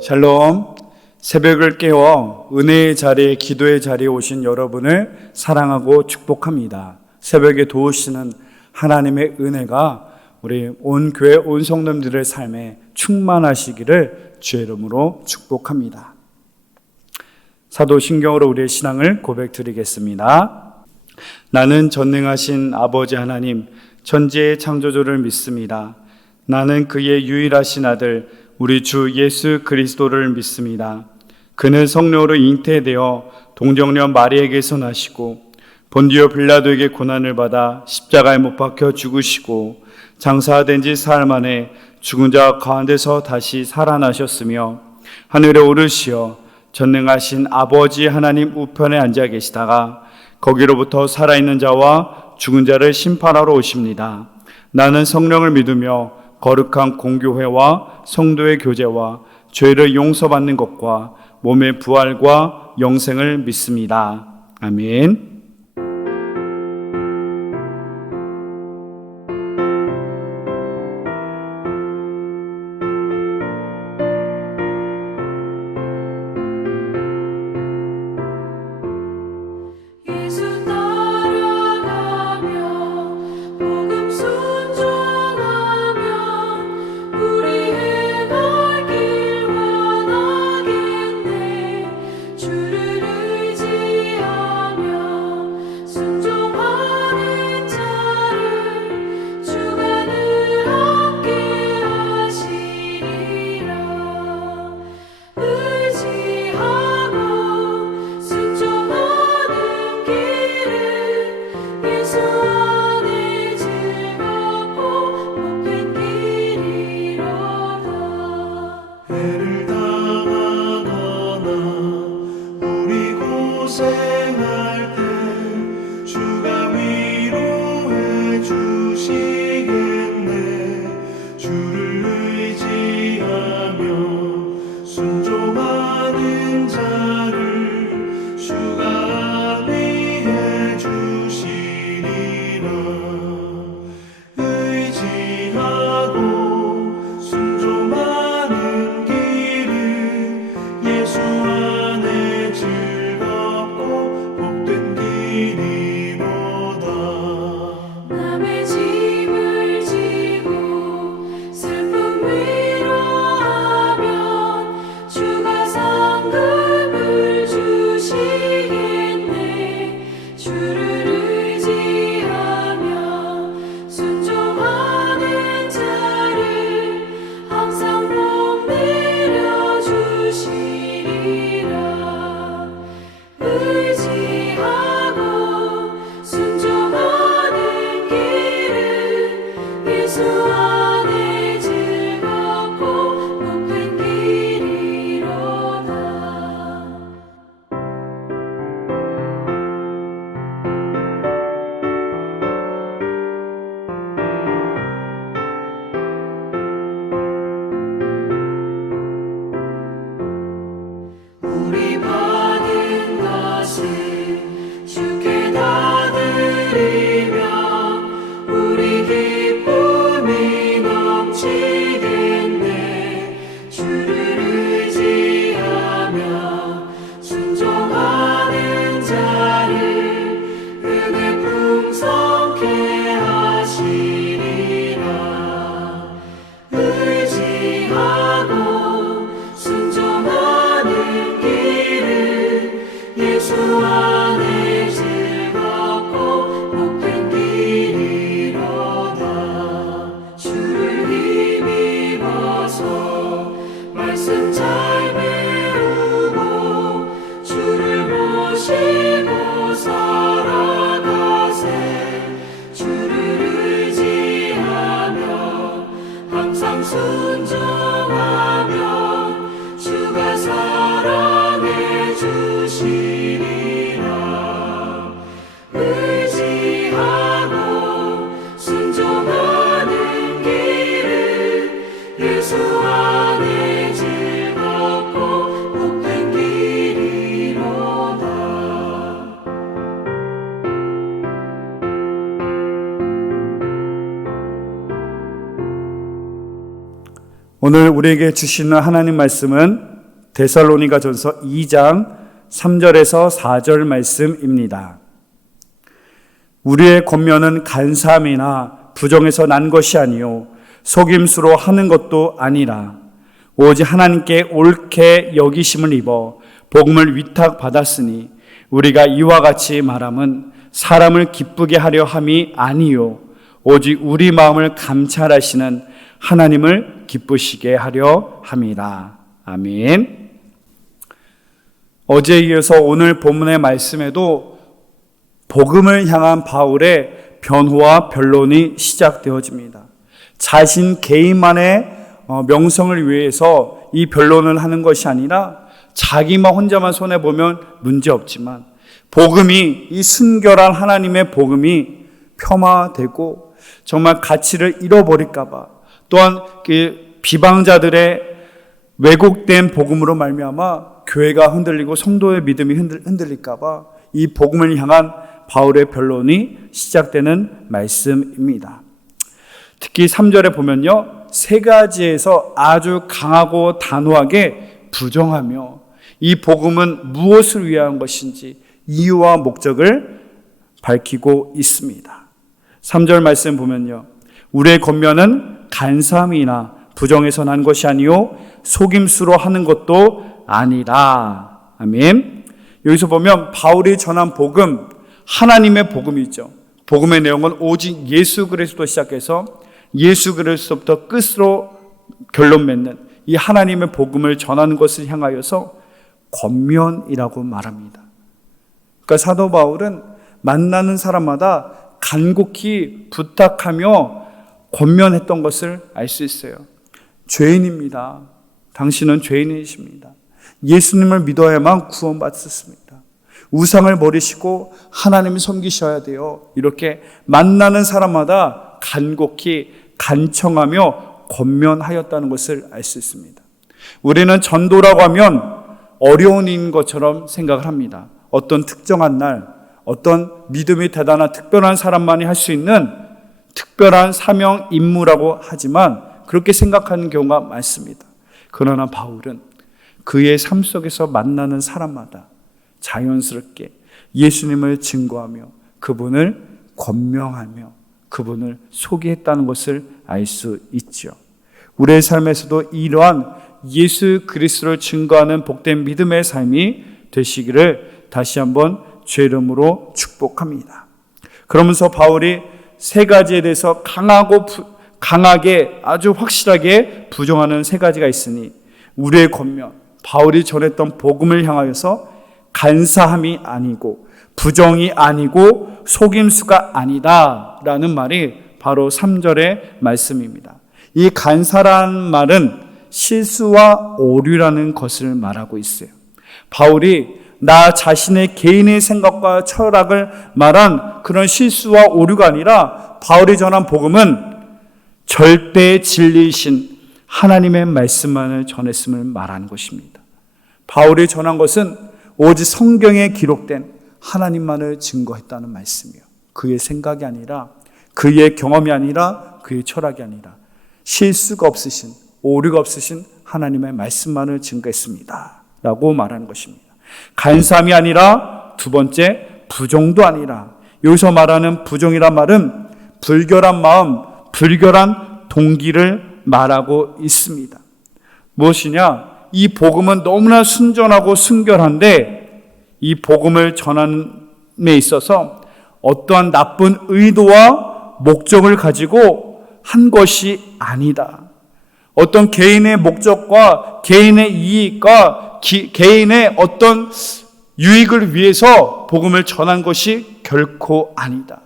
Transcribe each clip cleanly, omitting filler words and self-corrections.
샬롬. 새벽을 깨워 은혜의 자리에, 기도의 자리에 오신 여러분을 사랑하고 축복합니다. 새벽에 도우시는 하나님의 은혜가 우리 온 교회, 온 성도님들의 삶에 충만하시기를 주의 이름으로 축복합니다. 사도신경으로 우리의 신앙을 고백드리겠습니다. 나는 전능하신 아버지 하나님, 천지의 창조주를 믿습니다. 나는 그의 유일하신 아들 우리 주 예수 그리스도를 믿습니다. 그는 성령으로 잉태되어 동정녀 마리에게서 나시고 본디오 빌라도에게 고난을 받아 십자가에 못 박혀 죽으시고 장사된 지 사흘 만에 죽은 자 가운데서 다시 살아나셨으며 하늘에 오르시어 전능하신 아버지 하나님 우편에 앉아 계시다가 거기로부터 살아있는 자와 죽은 자를 심판하러 오십니다. 나는 성령을 믿으며 거룩한 공교회와 성도의 교제와 죄를 용서받는 것과 몸의 부활과 영생을 믿습니다. 아멘. 오늘 우리에게 주시는 하나님 말씀은 데살로니가전서 2장 3절에서 4절 말씀입니다. 우리의 권면은 간사함이나 부정에서 난 것이 아니요 속임수로 하는 것도 아니라 오직 하나님께 옳게 여기심을 입어 복음을 위탁받았으니 우리가 이와 같이 말함은 사람을 기쁘게 하려 함이 아니요 오직 우리 마음을 감찰하시는 하나님을 기쁘시게 하려 함이라. 아멘. 어제에 이어서 오늘 본문의 말씀에도 복음을 향한 바울의 변호와 변론이 시작되어집니다. 자신 개인만의 명성을 위해서 이 변론을 하는 것이 아니라 자기만 혼자만 손해보면 문제없지만 복음이, 이 순결한 하나님의 복음이 폄하되고 정말 가치를 잃어버릴까봐, 또한 그 비방자들의 왜곡된 복음으로 말미암아 교회가 흔들리고 성도의 믿음이 흔들릴까봐 이 복음을 향한 바울의 변론이 시작되는 말씀입니다. 특히 3절에 보면요, 세 가지에서 아주 강하고 단호하게 부정하며 이 복음은 무엇을 위한 것인지 이유와 목적을 밝히고 있습니다. 3절 말씀 보면요, 우리의 권면은 간사함이나 부정에서 난 것이 아니요 속임수로 하는 것도 아니라. 아멘. 여기서 보면 바울이 전한 복음, 하나님의 복음이죠. 복음의 내용은 오직 예수 그리스도 시작해서 예수 그리스도부터 끝으로 결론 맺는 이 하나님의 복음을 전하는 것을 향하여서 권면이라고 말합니다. 그러니까 사도 바울은 만나는 사람마다 간곡히 부탁하며 권면했던 것을 알 수 있어요. 죄인입니다. 당신은 죄인이십니다. 예수님을 믿어야만 구원받습니다. 우상을 버리시고 하나님을 섬기셔야 돼요. 이렇게 만나는 사람마다 간곡히 간청하며 권면하였다는 것을 알 수 있습니다. 우리는 전도라고 하면 어려운 일인 것처럼 생각을 합니다. 어떤 특정한 날, 어떤 믿음이 대단한 특별한 사람만이 할 수 있는 특별한 사명 임무라고 하지만 그렇게 생각하는 경우가 많습니다. 그러나 바울은 그의 삶 속에서 만나는 사람마다 자연스럽게 예수님을 증거하며 그분을 권명하며 그분을 소개했다는 것을 알 수 있죠. 우리의 삶에서도 이러한 예수 그리스도를 증거하는 복된 믿음의 삶이 되시기를 다시 한번 주의 이름으로 축복합니다. 그러면서 바울이 세 가지에 대해서 강하게 아주 확실하게 부정하는 세 가지가 있으니 우리의 권면, 바울이 전했던 복음을 향하여서 간사함이 아니고 부정이 아니고 속임수가 아니다 라는 말이 바로 3절의 말씀입니다. 이 간사라는 말은 실수와 오류라는 것을 말하고 있어요. 바울이 나 자신의 개인의 생각과 철학을 말한 그런 실수와 오류가 아니라 바울이 전한 복음은 절대 진리이신 하나님의 말씀만을 전했음을 말하는 것입니다. 바울이 전한 것은 오직 성경에 기록된 하나님만을 증거했다는 말씀이에요. 그의 생각이 아니라, 그의 경험이 아니라, 그의 철학이 아니라 실수가 없으신, 오류가 없으신 하나님의 말씀만을 증거했습니다 라고 말하는 것입니다. 간사함이 아니라, 두 번째 부정도 아니라, 여기서 말하는 부정이란 말은 불결한 마음, 불결한 동기를 말하고 있습니다. 무엇이냐? 이 복음은 너무나 순전하고 순결한데 이 복음을 전함에 있어서 어떠한 나쁜 의도와 목적을 가지고 한 것이 아니다. 어떤 개인의 목적과 개인의 이익과 개인의 어떤 유익을 위해서 복음을 전한 것이 결코 아니다.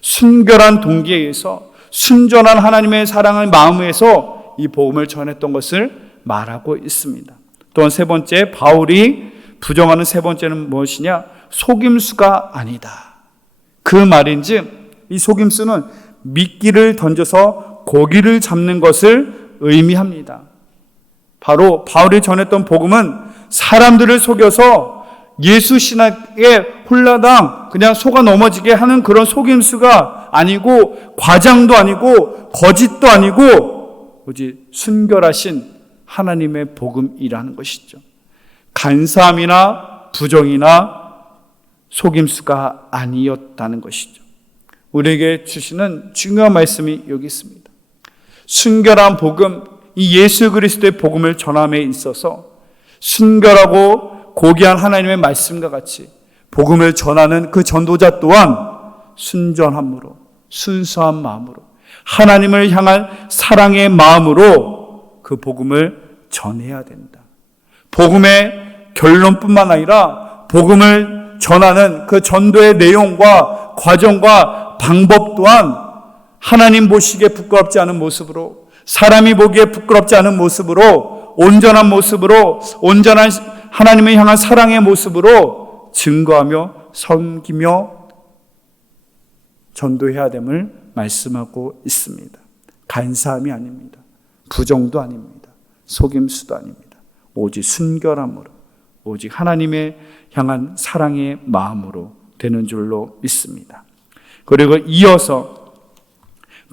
순결한 동기에 의해서 순전한 하나님의 사랑을 마음에서 이 복음을 전했던 것을 말하고 있습니다. 또한 세 번째, 바울이 부정하는 세 번째는 무엇이냐? 속임수가 아니다. 그 말인즉 이 속임수는 미끼를 던져서 고기를 잡는 것을 의미합니다. 바로 바울이 전했던 복음은 사람들을 속여서 예수 신학의 홀라당 그냥 속아 넘어지게 하는 그런 속임수가 아니고 과장도 아니고 거짓도 아니고 오직 순결하신 하나님의 복음이라는 것이죠. 간사함이나 부정이나 속임수가 아니었다는 것이죠. 우리에게 주시는 중요한 말씀이 여기 있습니다. 순결한 복음, 이 예수 그리스도의 복음을 전함에 있어서 순결하고 고귀한 하나님의 말씀과 같이 복음을 전하는 그 전도자 또한 순전함으로, 순수한 마음으로, 하나님을 향한 사랑의 마음으로 그 복음을 전해야 된다. 복음의 결론뿐만 아니라 복음을 전하는 그 전도의 내용과 과정과 방법 또한 하나님 보시기에 부끄럽지 않은 모습으로, 사람이 보기에 부끄럽지 않은 모습으로, 온전한 모습으로, 온전한 하나님을 향한 사랑의 모습으로 증거하며 섬기며 전도해야 됨을 말씀하고 있습니다. 간사함이 아닙니다. 부정도 아닙니다. 속임수도 아닙니다. 오직 순결함으로, 오직 하나님의 향한 사랑의 마음으로 되는 줄로 믿습니다. 그리고 이어서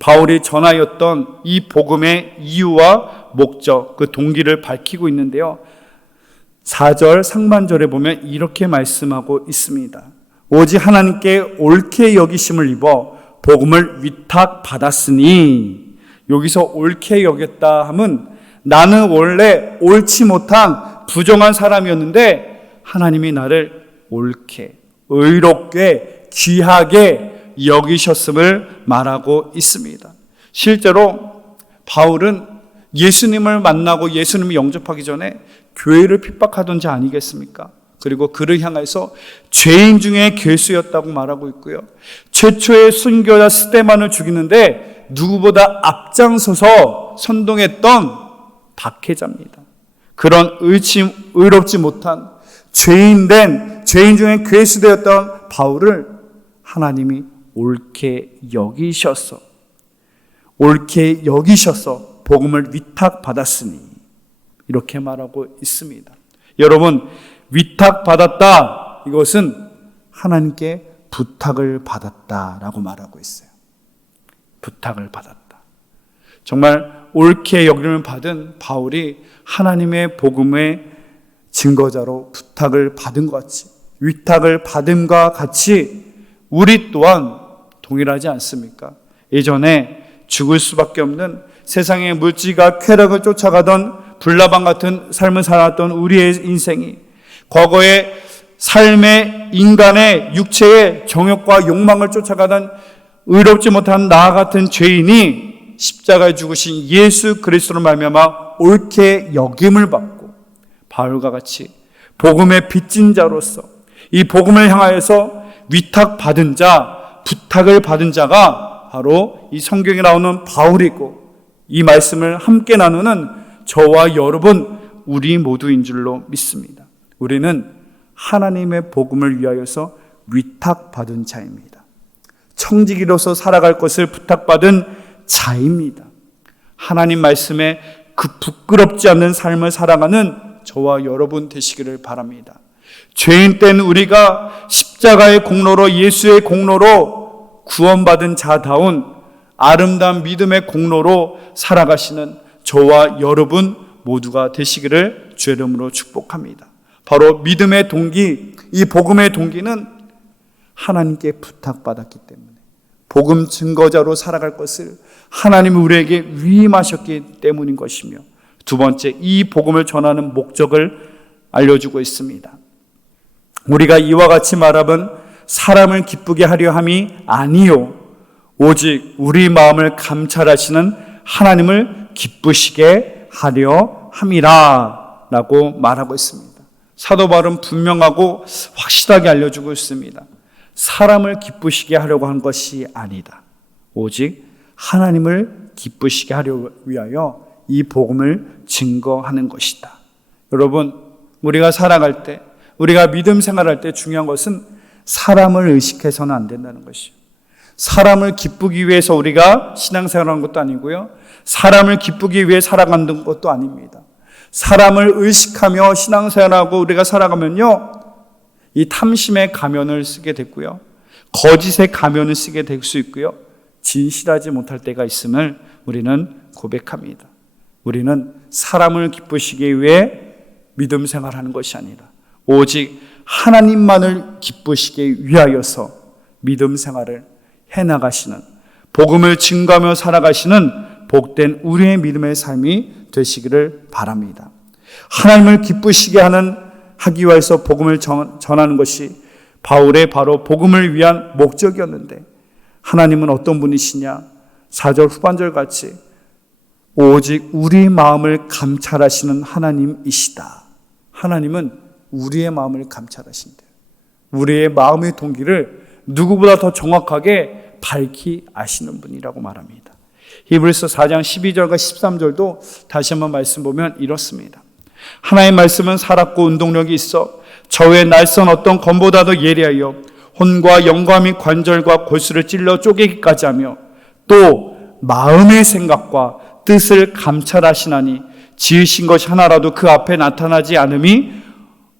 바울이 전하였던 이 복음의 이유와 목적, 그 동기를 밝히고 있는데요. 4절 상반절에 보면 이렇게 말씀하고 있습니다. 오직 하나님께 옳게 여기심을 입어 복음을 위탁받았으니, 여기서 옳게 여겼다 함은 나는 원래 옳지 못한 부정한 사람이었는데 하나님이 나를 옳게, 의롭게, 귀하게 여기셨음을 말하고 있습니다. 실제로 바울은 예수님을 만나고 예수님을 영접하기 전에 교회를 핍박하던 자 아니겠습니까? 그리고 그를 향해서 죄인 중에 괴수였다고 말하고 있고요. 최초의 순교자 스데반을 죽이는데 누구보다 앞장서서 선동했던 박해자입니다. 그런 의롭지 못한 죄인 중에 괴수되었던 바울을 하나님이 옳게 여기셔서 복음을 위탁받았으니, 이렇게 말하고 있습니다. 여러분, 위탁받았다, 이것은 하나님께 부탁을 받았다라고 말하고 있어요. 부탁을 받았다. 정말 옳게 여김을 받은 바울이 하나님의 복음의 증거자로 부탁을 받은 것 같이, 위탁을 받음과 같이 우리 또한 동일하지 않습니까? 예전에 죽을 수밖에 없는 세상의 물질과 쾌락을 쫓아가던 불나방 같은 삶을 살았던 우리의 인생이 과거의 삶의 인간의 육체의 정욕과 욕망을 쫓아가던 의롭지 못한 나 같은 죄인이 십자가에 죽으신 예수 그리스도로 말미암아 옳게 여김을 받고 바울과 같이 복음의 빚진 자로서 이 복음을 향하여서 위탁받은 자, 부탁을 받은 자가 바로 이 성경에 나오는 바울이고, 이 말씀을 함께 나누는 저와 여러분, 우리 모두인 줄로 믿습니다. 우리는 하나님의 복음을 위하여서 위탁받은 자입니다. 청지기로서 살아갈 것을 부탁받은 자입니다. 하나님 말씀에 그 부끄럽지 않는 삶을 살아가는 저와 여러분 되시기를 바랍니다. 죄인 된 우리가 십자가의 공로로, 예수의 공로로 구원받은 자다운 아름다운 믿음의 공로로 살아가시는 저와 여러분 모두가 되시기를 주의 이름으로 축복합니다. 바로 믿음의 동기, 이 복음의 동기는 하나님께 부탁받았기 때문에, 복음 증거자로 살아갈 것을 하나님이 우리에게 위임하셨기 때문인 것이며, 두 번째, 이 복음을 전하는 목적을 알려주고 있습니다. 우리가 이와 같이 말하면 사람을 기쁘게 하려 함이 아니요 오직 우리 마음을 감찰하시는 하나님을 기쁘시게 하려 함이라 라고 말하고 있습니다. 사도 바울은 분명하고 확실하게 알려주고 있습니다. 사람을 기쁘시게 하려고 한 것이 아니다. 오직 하나님을 기쁘시게 하려 위하여 이 복음을 증거하는 것이다. 여러분, 우리가 살아갈 때, 우리가 믿음 생활할 때 중요한 것은 사람을 의식해서는 안 된다는 것이요. 사람을 기쁘기 위해서 우리가 신앙생활하는 것도 아니고요. 사람을 기쁘기 위해 살아가는 것도 아닙니다. 사람을 의식하며 신앙생활하고 우리가 살아가면요, 이 탐심의 가면을 쓰게 됐고요, 거짓의 가면을 쓰게 될 수 있고요, 진실하지 못할 때가 있음을 우리는 고백합니다. 우리는 사람을 기쁘시기 위해 믿음 생활하는 것이 아니라 오직 하나님만을 기쁘시게 위하여서 믿음 생활을 해나가시는, 복음을 증거하며 살아가시는 복된 우리의 믿음의 삶이 되시기를 바랍니다. 하나님을 기쁘시게 하기 위해서 복음을 전하는 것이 바울의 바로 복음을 위한 목적이었는데, 하나님은 어떤 분이시냐? 4절 후반절 같이 오직 우리 마음을 감찰하시는 하나님이시다. 하나님은 우리의 마음을 감찰하신대요. 우리의 마음의 동기를 누구보다 더 정확하게 밝히 아시는 분이라고 말합니다. 히브리서 4장 12절과 13절도 다시 한번 말씀 보면 이렇습니다. 하나님의 말씀은 살았고 운동력이 있어 저의 날선 어떤 검보다도 예리하여 혼과 영과 및 관절과 골수를 찔러 쪼개기까지 하며 또 마음의 생각과 뜻을 감찰하시나니 지으신 것이 하나라도 그 앞에 나타나지 않음이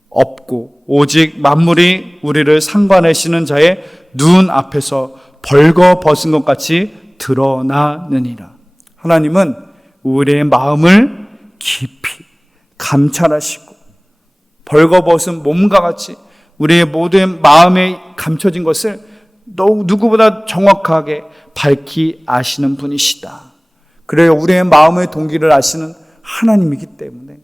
없고 오직 만물이 우리를 상관하시는 자의 눈 앞에서 벌거벗은 것 같이 드러나느니라. 하나님은 우리의 마음을 깊이 감찰하시고 벌거벗은 몸과 같이 우리의 모든 마음에 감춰진 것을 누구보다 정확하게 밝히 아시는 분이시다. 그래요. 우리의 마음의 동기를 아시는 하나님이기 때문에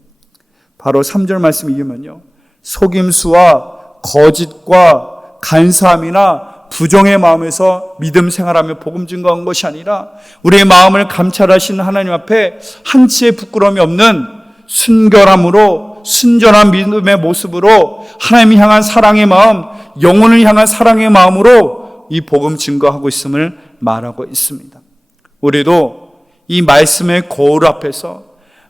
바로 3절 말씀 이으면요, 속임수와 거짓과 간사함이나 부정의 마음에서 믿음 생활하며 복음 증거한 것이 아니라 우리의 마음을 감찰하시는 하나님 앞에 한치의 부끄러움이 없는 순결함으로, 순전한 믿음의 모습으로 하나님을 향한 사랑의 마음, 영혼을 향한 사랑의 마음으로 이 복음 증거하고 있음을 말하고 있습니다. 우리도 이 말씀의 거울 앞에서,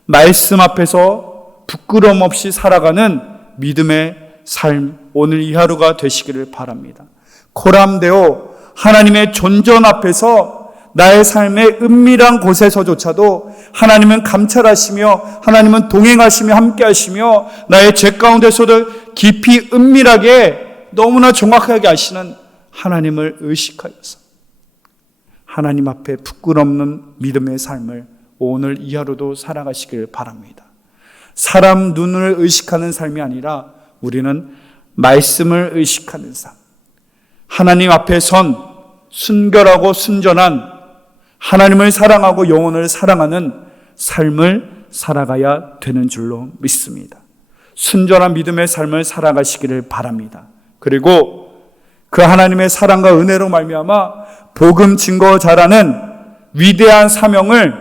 말씀 앞에서 부끄러움 없이 살아가는 믿음의 삶, 오늘 이 하루가 되시기를 바랍니다. 코람데오 하나님의 존전 앞에서 나의 삶의 은밀한 곳에서조차도 하나님은 감찰하시며 하나님은 동행하시며 함께하시며 나의 죄 가운데서도 깊이 은밀하게 너무나 정확하게 아시는 하나님을 의식하여서 하나님 앞에 부끄럽는 믿음의 삶을 오늘 이 하루도 살아가시길 바랍니다. 사람 눈을 의식하는 삶이 아니라 우리는 말씀을 의식하는 삶, 하나님 앞에 선 순결하고 순전한 하나님을 사랑하고 영혼을 사랑하는 삶을 살아가야 되는 줄로 믿습니다. 순전한 믿음의 삶을 살아가시기를 바랍니다. 그리고 그 하나님의 사랑과 은혜로 말미암아 복음 증거자라는 위대한 사명을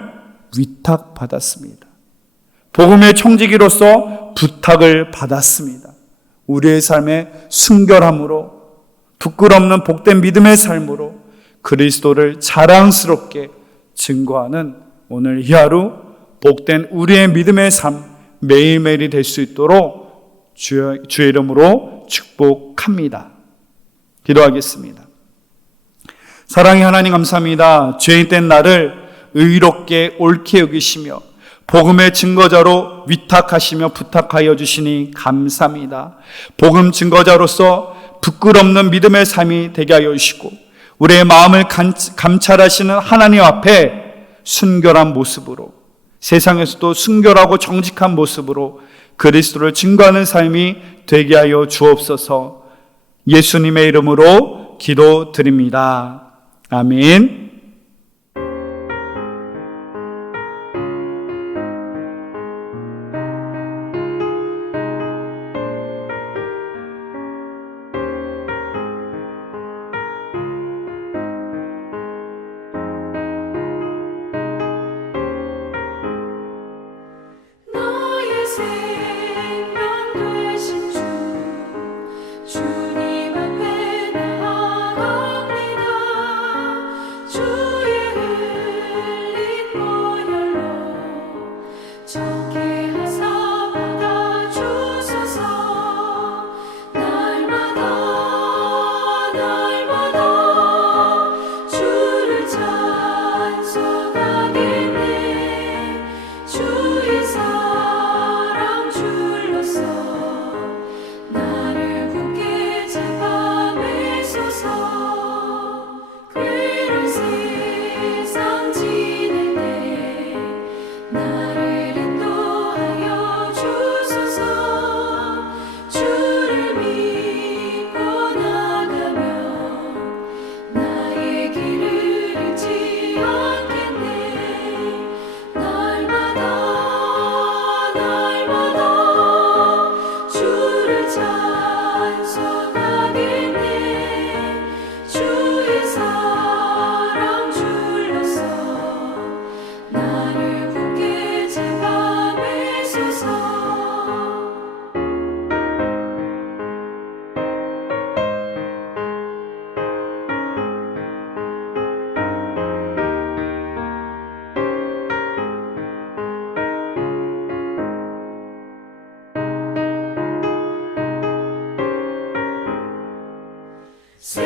위탁받았습니다. 복음의 청지기로서 부탁을 받았습니다. 우리의 삶의 순결함으로, 부끄럽는 복된 믿음의 삶으로 그리스도를 자랑스럽게 증거하는 오늘 이 하루 복된 우리의 믿음의 삶 매일매일이 될 수 있도록 주의 이름으로 축복합니다. 기도하겠습니다. 사랑의 하나님 감사합니다. 죄인된 나를 의롭게 옳게 여기시며 복음의 증거자로 위탁하시며 부탁하여 주시니 감사합니다. 복음 증거자로서 부끄럽는 믿음의 삶이 되게 하여 주시고 우리의 마음을 감찰하시는 하나님 앞에 순결한 모습으로, 세상에서도 순결하고 정직한 모습으로 그리스도를 증거하는 삶이 되게 하여 주옵소서. 예수님의 이름으로 기도드립니다. 아멘. 주님 앞에 나아갑니다.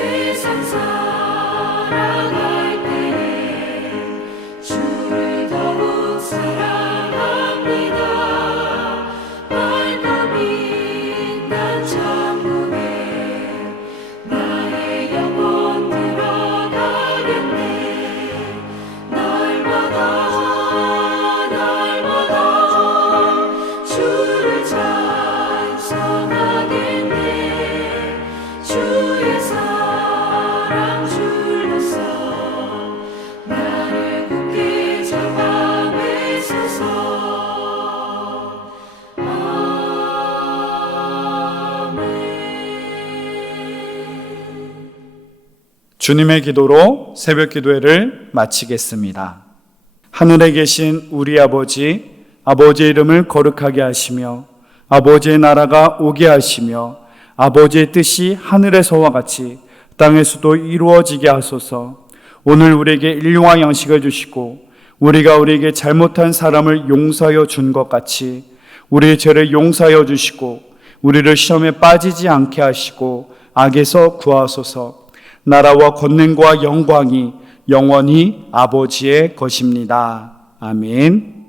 세상 살아갈 때에 주를 더욱 사랑합니다. 밝고 빛난 천국에 나의 영혼 들어가겠네. 날마다 주를 찬송하겠네. 주의 사랑 줄로서 나를 굳게 잡아 매소서. 아멘. 주님의 기도로 새벽 기도회를 마치겠습니다. 하늘에 계신 우리 아버지, 아버지의 이름을 거룩하게 하시며 아버지의 나라가 오게 하시며 아버지의 뜻이 하늘에서와 같이 땅에서도 이루어지게 하소서. 오늘 우리에게 일용할 양식을 주시고 우리가 우리에게 잘못한 사람을 용서하여 준 것 같이 우리의 죄를 용서하여 주시고 우리를 시험에 빠지지 않게 하시고 악에서 구하소서. 나라와 권능과 영광이 영원히 아버지의 것입니다. 아멘.